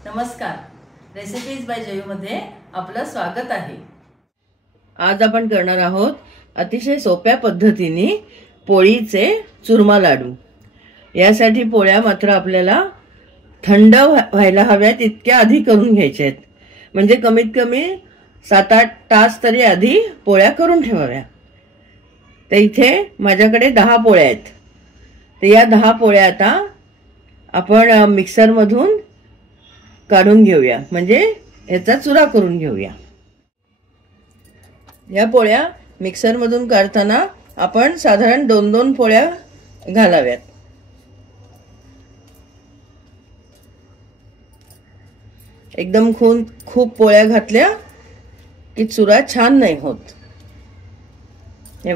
नमस्कार, recipes bye जयूमध्ये आपलं स्वागत आहे। आज आपण करणार आहोत अतिशय सोप्या पद्धतीने पोळीचे चुरमा लाडू। यासाठी पोळ्या मात्र आपल्याला थंड व्हायला हव्यात इतक्या आधी करून घ्यायच्या आहेत, म्हणजे कमीत कमी 7-8 तास तरी आधी पोळ्या करून ठेवाव्या। तर इथे माझ्याकडे 10 पोळ्या आहेत। तर या 10 पोळ्या आता आपण मिक्सर मधून काढून घेऊया, म्हणजे याचा चुरा करून घेऊया। या पोळ्या मिक्सर मधून काढताना आपण साधारण 2-2 पोळ्या घालाव्यात। एकदम खूप पोळ्या घातल्या की चुरा छान नाही होत। हे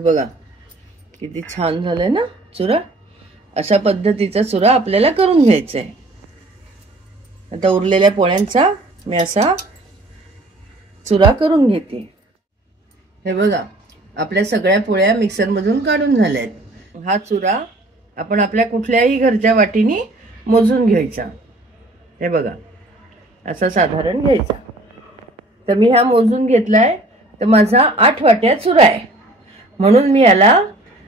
बघा किती छान झालंय ना चुरा। अशा पद्धतीचा चुरा आपल्याला करून घ्यायचा आहे। आता उरलेल्या पोळ्यांचा मी असा चुरा करून घेते। हे बघा आपल्या सगळ्या पोळ्या मिक्सर मधून काढून झाल्यात। हा चुरा आपण आपल्या कुठल्याही घरच्या वाटीने मोजून घ्यायचा। हे बघा असा साधारण घ्यायचा। तर मी हा मोजून घेतलाय, तर माझा 8 वाट्या चुरा आहे, म्हणून मी याला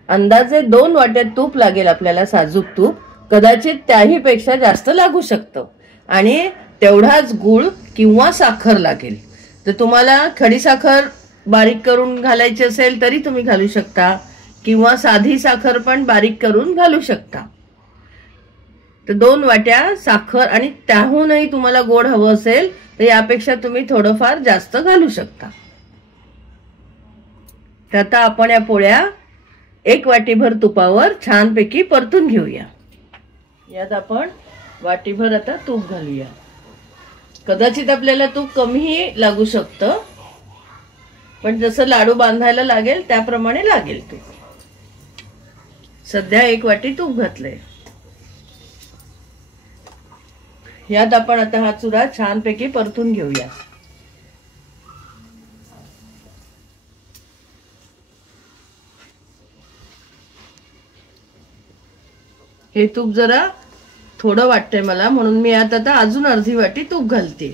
अंदाजे 2 वाट्या तूप लागेल आपल्याला, साजूक तूप। कदाचित त्याही पेक्षा जास्त लागू शकतं। आणि तेवढाच गूळ किंवा साखर लागेल। तर तुम्हाला खडी साखर बारीक करून घालायची असेल तरी तुम्ही घालू शकता, किंवा साधी साखर पण बारीक करून घालू शकता। तर 2 वाट्या साखर, आणि त्याहूनही तुम्हाला गोड हवं असेल तर यापेक्षा तुम्ही थोडंफार जास्त घालू शकता। तर आता आपण या पोळ्या 1 वाटीभर तुपावर छानपैकी परतून घेऊया। यात आपण वाटीभर आता तूप घालूया। कदाचित आपल्याला तूप कमीही लागू शकतं, पण जसं लाडू बांधायला लागेल त्याप्रमाणे लागेल तूप। सध्या 1 वाटी तूप घातलंय। यात आपण आता हा चुरा छानपैकी परतून घेऊया। हे तूप जरा थोडं वाटतंय मला, म्हणून मी यात आता अजून अर्धी वाटी तूप घालते।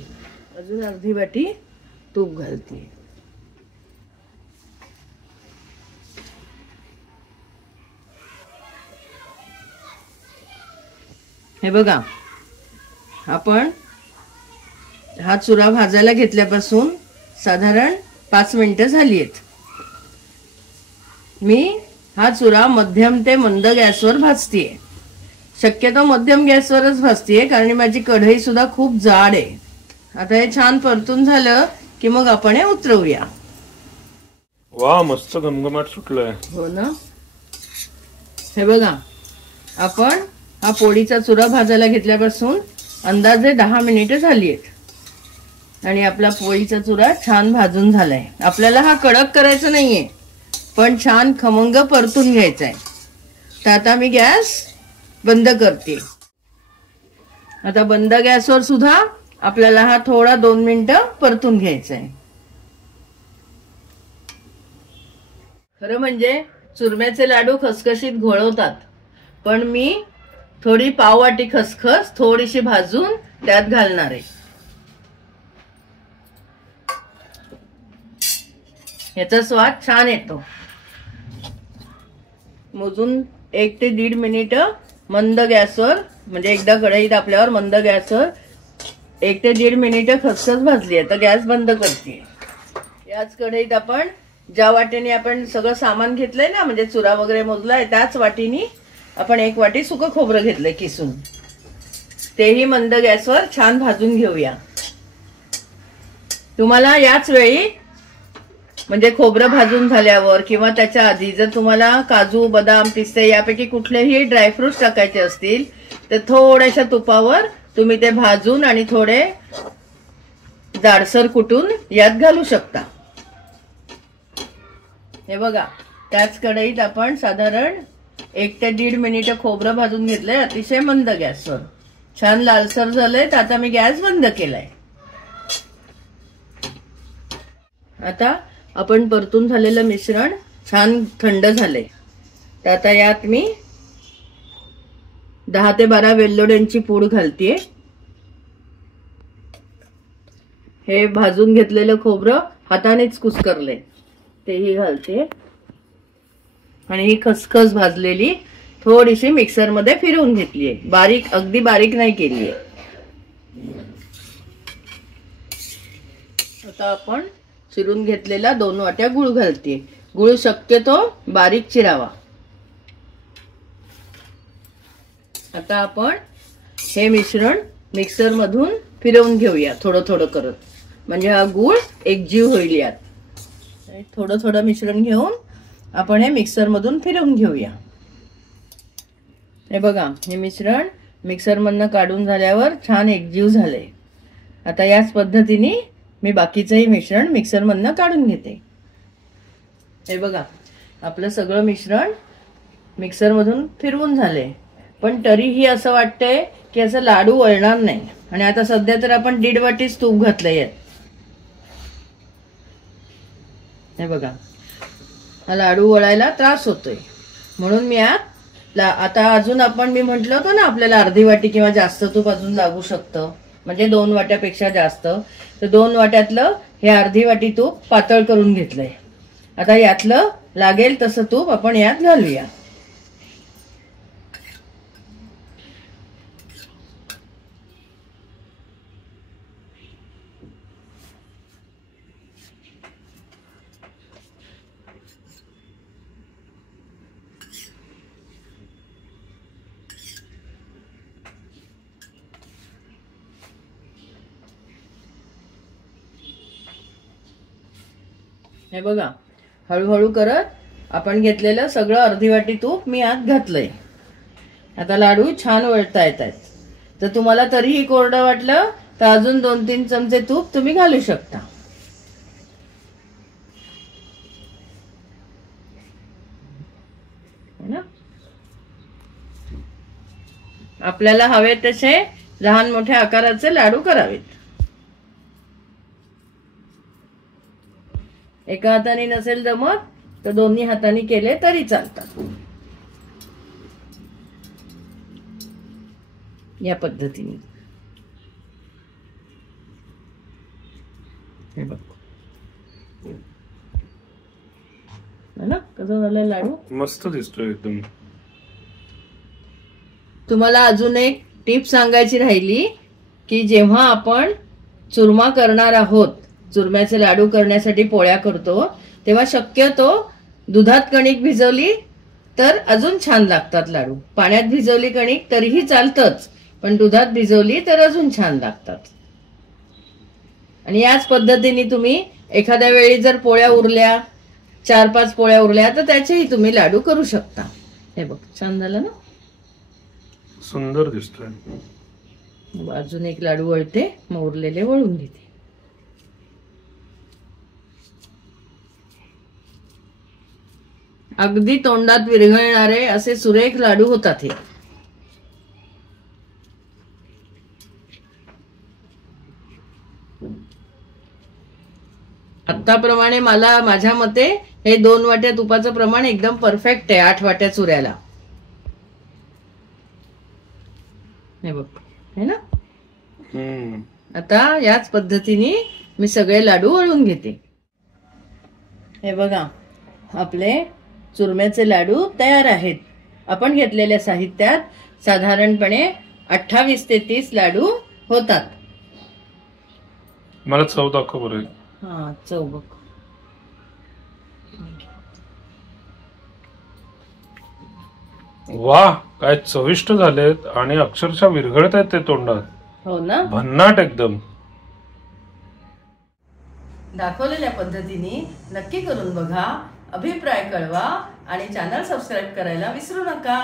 हे बघा आपण हा चुरा भाजायला घेतल्यापासून साधारण 5 मिनिटं झाली आहेत। मी हा चुरा मध्यम ते मंद गॅसवर भाजतेय। शक्यतो मध्यम गॅसवरच भाजतेय, कारण माझी कढई सुद्धा खूप जाड आहे। आता हे छान परतून झालं की मग आपण हे उतरवूया। वा, मस्त घमघमाट सुटलाय। हो ना। हे बघा आपण हा पोळीचा चुरा भाजायला घेतल्यापासून अंदाजे 10 मिनिटं झाली आहेत, आणि आपला पोळीचा चुरा छान भाजून झालाय। आपल्याला हा कडक करायचा नाहीये, पण छान खमंग परतून घ्यायचा आहे। तर आता मी गॅस बंद करते। आता बंद गॅसवर सुद्धा आपल्याला हा थोडा 2 मिनिटं परतून घ्यायचा आहे। खरं म्हणजे चुरम्याचे लाडू खसखशीत घोळवतात, पण मी थोडी पाववाटी खसखस थोडीशी भाजून त्यात घालणार आहे। याचा स्वाद छान येतो। मोजून 1 ते 1.5 मिनिटं मंद गॅसवर, म्हणजे एकदा कढई तापल्यावर मंद गॅसवर 1 ते 1.5 मिनिटं खसखस भाजली। आता गॅस बंद करते। याच कढईत आपण ज्या वाटीने आपण सगळं सामान घेतलंय ना, म्हणजे चुरा वगैरे मोजलाय, त्याच वाटीने आपण 1 वाटी सुकं खोबरं घेतलंय किसून। तेही मंद गॅसवर छान भाजून घेऊया। तुम्हाला याच वेळी, म्हणजे खोबरं भाजून झाल्यावर किंवा त्याच्या आधी, जर तुम्हाला काजू, बदाम, पिस्ते यापैकी कुठलेही ड्रायफ्रुट्स टाकायचे असतील तर थोड्याशा तुपावर तुम्ही ते भाजून आणि थोडे जाडसर कुटून यात घालू शकता। हे बघा त्याच कढईत आपण साधारण 1 ते 1.5 मिनिटं खोबरं भाजून घेतलंय अतिशय मंद गॅसवर। छान लालसर झालंय, तर आता मी गॅस बंद केलाय। आता आपण परतून झालेलं मिश्रण छान थंड झाले। तर आता यात मी 10 ते 12 वेलदोड्यांची पूड घालतेय. हे भाजून घेतलेलं खोबरं हातानेच कुस्करले तेही घालते. आणि ही खसखस भाजलेली थोडीशी मिक्सर मध्ये फिरवून घेतलीये. बारीक, अगदी बारीक नाही केलीये. आता आपण चिरून घेतलेला 2 वाट्या गुळ घालते. गुळ शक्यतो बारीक चिरावा. आता आपण हे मिश्रण मिक्सर मधून फिरवून घेऊया थोडं थोडं करत, म्हणजे हा गुळ एकजीव होईल. यात थोडं थोडं मिश्रण घेऊन आपण हे मिक्सर मधून फिरवून घेऊया. हे बघा, हे मिश्रण मिक्सर मधनं काढून झाल्यावर छान एकजीव झाले. आता याच पद्धतीने मी बाकीचंही मिश्रण मिक्सर मधनं काढून घेते. हे बघा, आपलं सगळं मिश्रण मिक्सर मधून फिरवून झाले, पण तरीही असं वाटतंय की असं लाडू वळणार नाही. आणि आता सध्या तर आपण 1.5 वाटीच तूप घातलंय यात. हे बघा, हा लाडू वळायला त्रास होतोय, म्हणून मी आता अजून आपण मी म्हटलं होतं ना आपल्याला अर्धी वाटी किंवा जास्त तूप अजून लागू शकतं, म्हणजे 2 वाट्यापेक्षा जास्त. तर 2 वाट्यातलं हे अर्धी वाटी तूप पातळ करून घेतलंय. आता यातलं लागेल तसं तूप आपण यात घालूया. हे बघा, हळूहळू करत आपण घेतलेलं सगळं अर्धी वाटी तूप मी आत घातलंय. आता लाडू छान वळता येत आहेत. जर तुम्हाला तरीही कोरडं वाटलं तर अजून 2-3 चमचे तूप तुम्ही घालू शकता. आपल्याला हवे तसे लहान मोठ्या आकाराचे लाडू करावेत. एका हाताने नसेल जमत तर 2 हातांनी केले तरी चालतात. या पद्धतीने हे बघ ना कसं झालंय लाडू. मस्त दिसतोय एकदम. तुम्हाला अजून एक टिप सांगायची राहिली की जेव्हा आपण चुरमा करणार आहोत, चुरम्याचे लाडू करण्यासाठी पोळ्या करतो, तेव्हा शक्यतो दुधात कणिक भिजवली तर अजून छान लागतात लाडू. पाण्यात भिजवली कणिक तरीही चालतंच, पण दुधात भिजवली तर अजून छान लागतात. आणि याच पद्धतीने तुम्ही एखाद्या वेळी जर पोळ्या उरल्या, 4-5 पोळ्या उरल्या, तर त्याचेही तुम्ही लाडू करू शकता. हे बघ, छान झालं ना, सुंदर दिसतोय. अजून एक लाडू वळते, मग उरलेले वळून घेते. अगदी तोंडात विरघळणारे असे सुरेख लाडू होतात हे. आताप्रमाणे माझ्या मते हे 2 वाट्या तुपाचं प्रमाण एकदम परफेक्ट आहे 8 वाट्या चुऱ्याला. हे बघ, है ना. आता याच पद्धतीने मी सगळे लाडू वळून घेते. हे बघा, आपले चुरम्याचे लाडू तयार आहेत. आपण घेतलेल्या साहित्यात साधारणपणे 28 ते 30 लाडू होतात. मला चव दाखव बरं. हा, चव बघ. वा, काय चविष्ट झालेत आणि अक्षरशः विरघळत आहेत ते तोंडात. हो ना, भन्नाट एकदम. दाखवलेल्या पद्धतीने नक्की करून बघा, अभिप्राय कळवा आणि चॅनल सबस्क्राईब करायला विसरू नका.